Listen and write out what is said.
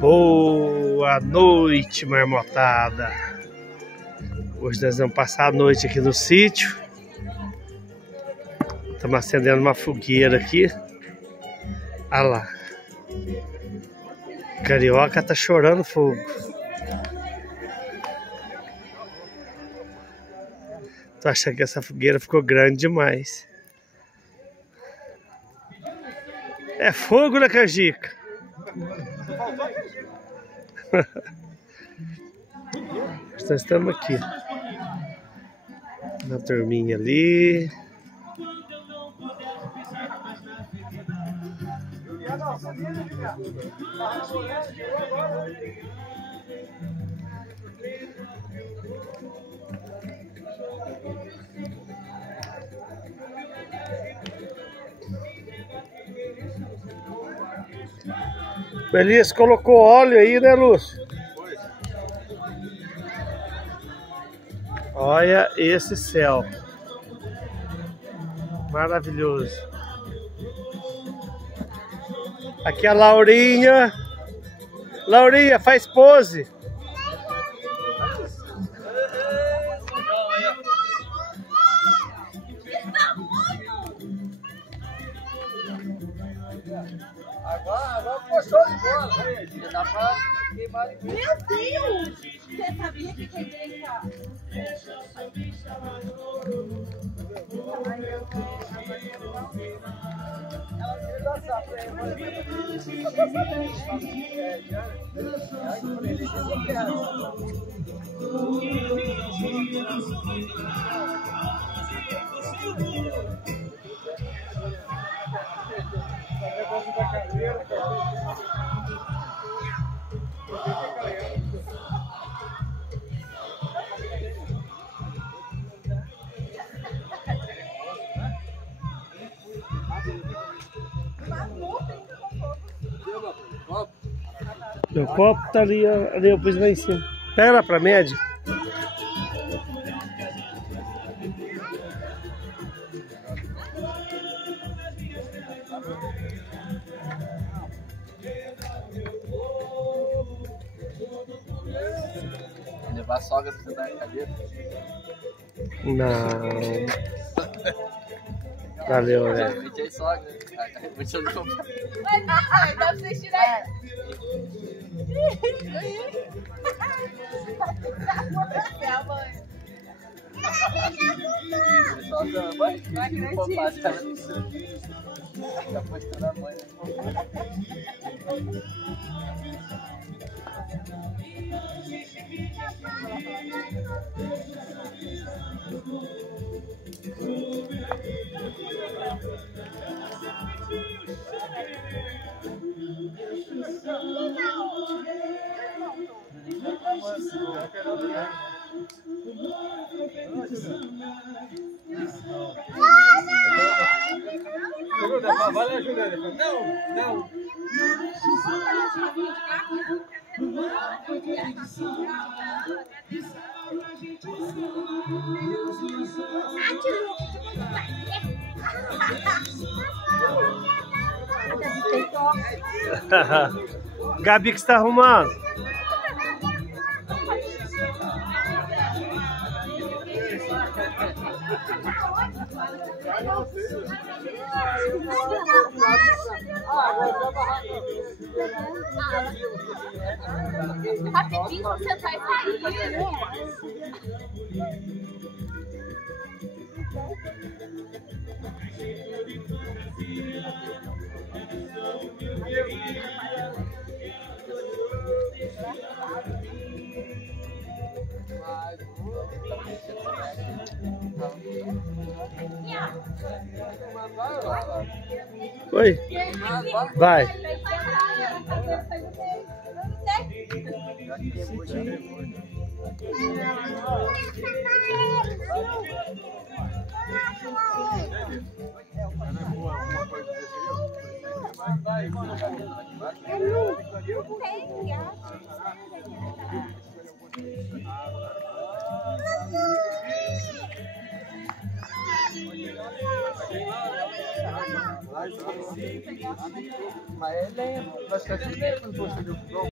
Boa noite, marmotada. Hoje nós vamos passar a noite aqui no sítio. Estamos acendendo uma fogueira aqui. Olha lá. Carioca tá chorando fogo. Tô achando que essa fogueira ficou grande demais. É fogo, né, Canjica? Nós estamos aqui na turminha ali. Elias colocou óleo aí, né, Lúcio? Olha esse céu. Maravilhoso. Aqui é a Laurinha. Laurinha, faz pose. Agora ficou show de bola. Dá pra queimar em mim. Meu Deus! Você sabia que quem deixa... Meu copo tá ali, eu pus lá em cima. Pega lá pra média. Levar a sogra pra você dar na cadeira? Não. Valeu, velho. Meti sogra. Vou te comprar. Dá pra vocês tirarem. Tá postando a mãe. Vai ajudar ele. Não. Gabi, o que você tá arrumando? Rapidinho, você vai sair, né? Oi. Vai. Mas é lento, vai ficar tudo lento quando você